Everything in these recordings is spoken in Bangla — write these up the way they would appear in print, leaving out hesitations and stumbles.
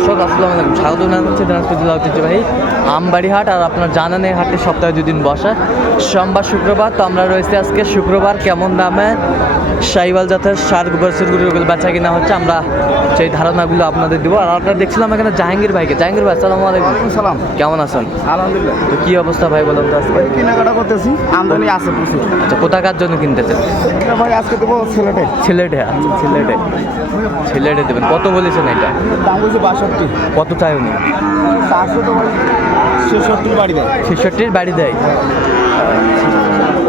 দর্শক আসসালামু আলাইকুম, স্বাগত জানাচ্ছি দিনাজপুর জেলা ঐতিহ্যবাহী আমবাড়ি হাট। আর আপনার জানেন এই হাটটি সপ্তাহে 2 দিন বসে, সোমবার শুক্রবার। তো আমরা রয়েছি আজকে শুক্রবার। কেমন দামে শাহিওয়াল জাতের ষাঁড় গরুগুলো বেচা কিনা হচ্ছে, আমরা সেই ধারণাগুলো আপনাদের দিব। আর আপনারা দেখছিলাম এখানে জাহাঙ্গীর ভাইকে। জাহাঙ্গীর ভাই আসসালামু আলাইকুম। সালাম। কেমন আছেন? আলহামদুলিল্লাহ। তো কি অবস্থা ভাই বলুন তো আজকে? কেনাকাটা করতেছি, আমদানি আছে প্রচুর। আচ্ছা, কোথাকার জন্য কিনতেছেন? এটা ভাই আজকে দেবো সিলেটে। সিলেটে? আচ্ছা, সিলেটে দেবেন। কত বলেছেন এটা? দাম বলছে 62। কত চাই উনি? 400 তো ভাই 66 বাড়ি দেয়। 66 বাড়ি দেয়।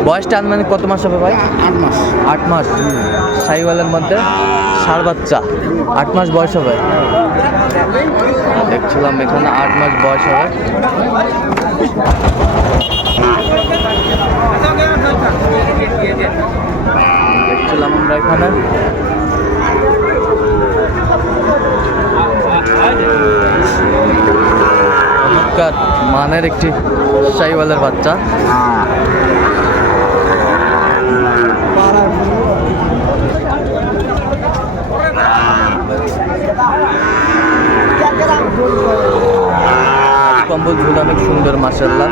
বয়সটা আনুমানিক কত মাস হবে ভাই? 8 মাস। 8 মাস। শাহিওয়ালের মধ্যে ষাঁড় বাচ্চা, 8 মাস বয়স হবে। দেখছিলাম এখানে 8 মাস বয়স হবে। দেখছিলাম আমরা এখানে চমৎকার মানের একটি শাহিওয়ালের বাচ্চা। কম্বল ঝুল অনেক সুন্দর মাশাআল্লাহ।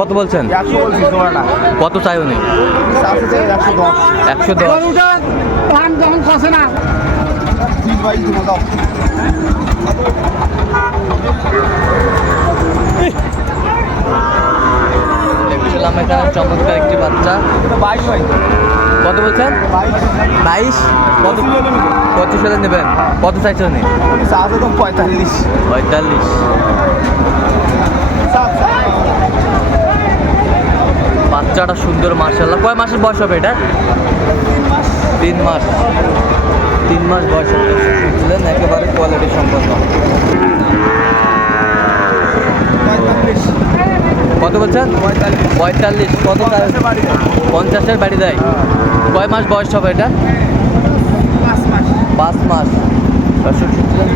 কত বলছেন? 100 বলছি জোড়াটা। কত চাই উনি? 110। 110। ধান যখন খসে না 20 22 দিব দাও। দেখছিলাম এখানে চমৎকার একটি বাচ্চা। 22 ভাই। কত বলছেন? 22। কত 25 হলে নেবেন? কত চাইছেন উনি? সাথে তো 45। 45। বাচ্চাটা সুন্দর মাশাআল্লাহ। কয় মাসের বয়স হবে এটা? 3 মাস। 3 মাস বয়স হবে। শুনছিলেন একেবারে কোয়ালিটি সম্পন্ন। কত বলছেন? 45। কত? 50-এর বাড়ি দেয়। কয় মাস বয়স হবে এটা? 5 মাস। দর্শক শুনছিলেন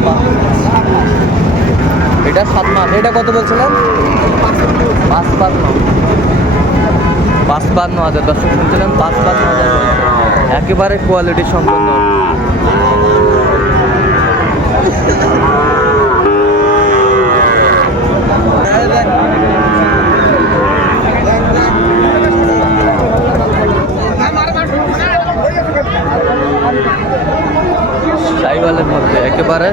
এটা 7 মাস। এটা কত বলছিলেন? 55,000। দর্শক শুনছিলেন 55,000। একেবারে কোয়ালিটি সম্পন্ন। শাহিওয়ালের মধ্যে একেবারে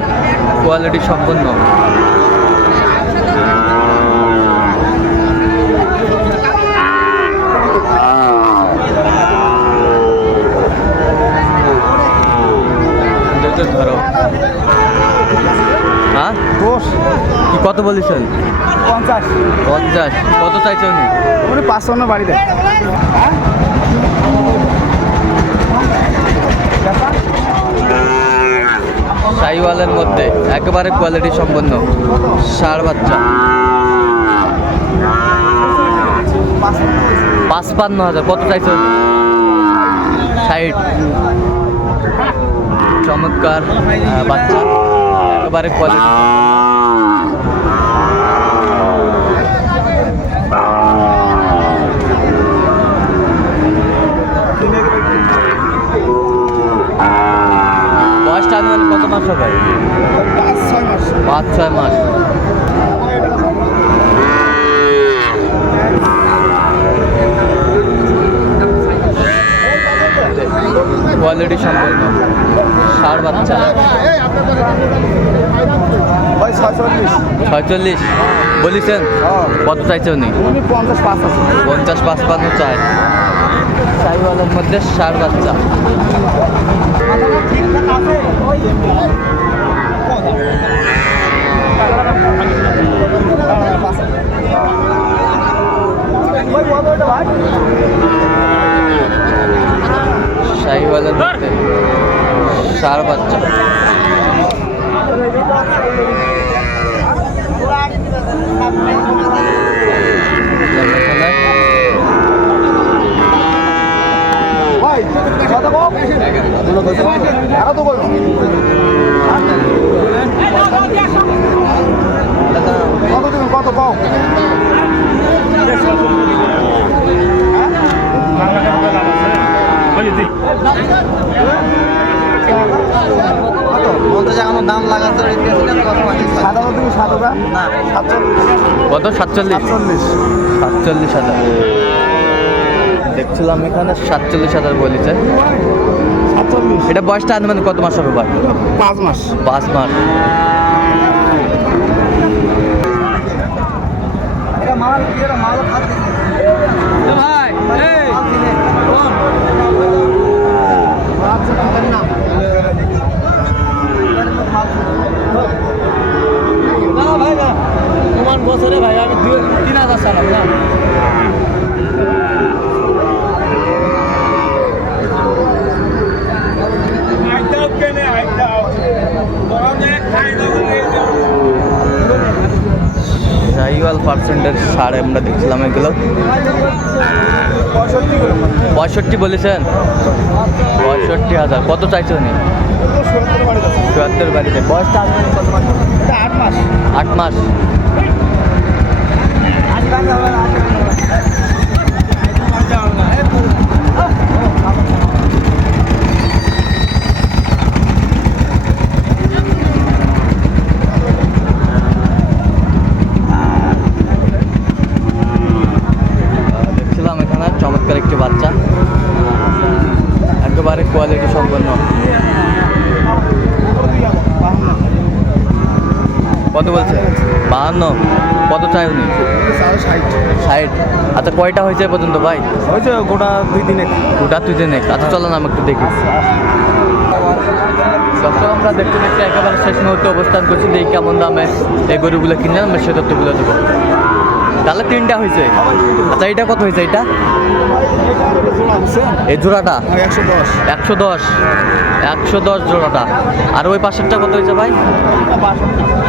কোয়ালিটি সম্পন্ন। ধরো হ্যাঁ, কি কত বলেছেন? 50। 50। কত চাইছে উনি? 55 বাড়ি দেয়। শাহিওয়ালের মধ্যে একেবারে কোয়ালিটি সম্পন্ন ষাঁড় বাচ্চা। 55,000। কত চাইছে? 60। চমৎকার বাচ্চা, একেবারে কোয়ালিটি। বয়সটা আনুমানিক কত মাস হবে? 5-6 মাস। কোয়ালিটি সম্পন্ন ষাঁড় বাচ্চা। 46 বলেছেন? কত চাইছে উনি? 50-55 চাই। শাহিওয়ালের মধ্যে ষাঁড় বাচ্চা। শাহিওয়ালের মধ্যে ষাঁড় বাচ্চা। কত পাও? বলতে যে এখনো দাম লাগাচ্ছে সাদা তুমি সাদাটা না 47 কত 47 47,000 দেখছিলাম এখানে 47,000 বলেছে। 47 এটা বয়সটা আনুমানিক কত মাস হবে ভাই? 5 মাস 5 মাস। এটা মাল এর মাল খাত দিছে ভাই এই কোন আচ্ছা কাটেন না না ভাই না প্রমাণ বছরে ভাই আমি 3,000 চালাম না। শাহিওয়াল পার্সেন্টের সার আমরা দেখছিলাম এগুলো 65 বলেছেন। 65,000 কত চাইছে উনি? 74 বাড়িতে। বয়সটা আনুমানিক কত মাস? 8 মাস 8 মাস। দেখছিলাম এখানে চমৎকার একটি বাচ্চা, একেবারে কোয়ালিটি সম্পন্ন। কত বলছে? 52। কত চাই উনি? 60। আচ্ছা কয়টা হয়েছে এ পর্যন্ত ভাই? হয়েছে গোটা 2 দিনে ওটা তুই জেনে। আচ্ছা চলো না আমি একটু দেখি। দর্শক আমরা দেখতে দেখতে একেবারে শেষ মুহূর্তে অবস্থান করছি, দেখি কেমন দামে এই গরুগুলো কিনলে আমরা সে তথ্যগুলো দেবো। তাহলে 3টা হয়েছে। আচ্ছা এটা কত হয়েছে? এটা এই জোড়াটা 110 110 জোড়াটা। আর ওই পাশেরটা কত হয়েছে ভাই?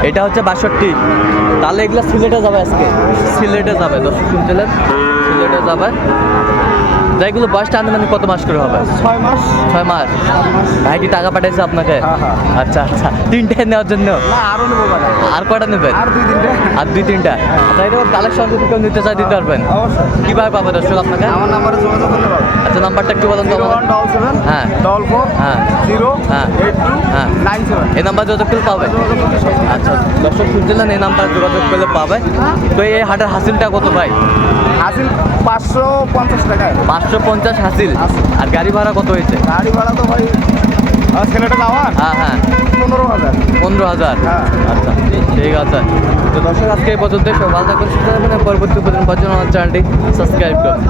এটা হচ্ছে 62। তাহলে এগুলা সিলেটে যাবে আজকে, সিলেটে যাবে। দর্শক শুনছিলেন, সিলেটে যাবে। যাইগুলো বয়সটা আনুমানিক কত মাস করে হবে? 6 মাস 6 মাস। ভাইটি টাকা পাঠাইছে আপনাকে? হ্যাঁ, হ্যাঁ। আচ্ছা আচ্ছা 3টে নেওয়ার জন্য? না আরো নেবো বাবা আর কয়টা নেবেন? আর 2 দিনে আর 2-3টা। আচ্ছা এরকম কালেকশন যদি কেউ নিতে চাই দিতে পারবেন? অবশ্যই কীভাবে পাবে দর্শক আপনাকে? আমার নাম্বারে যোগাযোগ করতে পারো আচ্ছা নাম্বারটা একটু বলুন তো আমাদের। 0177 হ্যাঁ 44 হ্যাঁ 0 হ্যাঁ 82 হ্যাঁ 97 এই নাম্বার যোগাযোগ করলে পাবে? যোগাযোগ করতে সব আচ্ছা দর্শক শুনছিলেন, এই নাম্বার যোগাযোগ করলে পাবে। তো এই হাটের হাসিলটা কত ভাই? হাসিল 550 টাকায় 550 হাসিল। আর গাড়ি ভাড়া কত হয়েছে? গাড়ি ভাড়া তো ভাই ছেলেটা যাওয়ার হ্যাঁ হ্যাঁ 15,000 15,000। হ্যাঁ। আচ্ছা ঠিক আছে। তো দর্শক আজকে এই পর্যন্ত। সব ভালো থাকবেন, সুস্থ থাকবেন। পরবর্তী প্রতিদিন পাওয়ার জন্য আমার চ্যানেলটি সাবস্ক্রাইব করুন।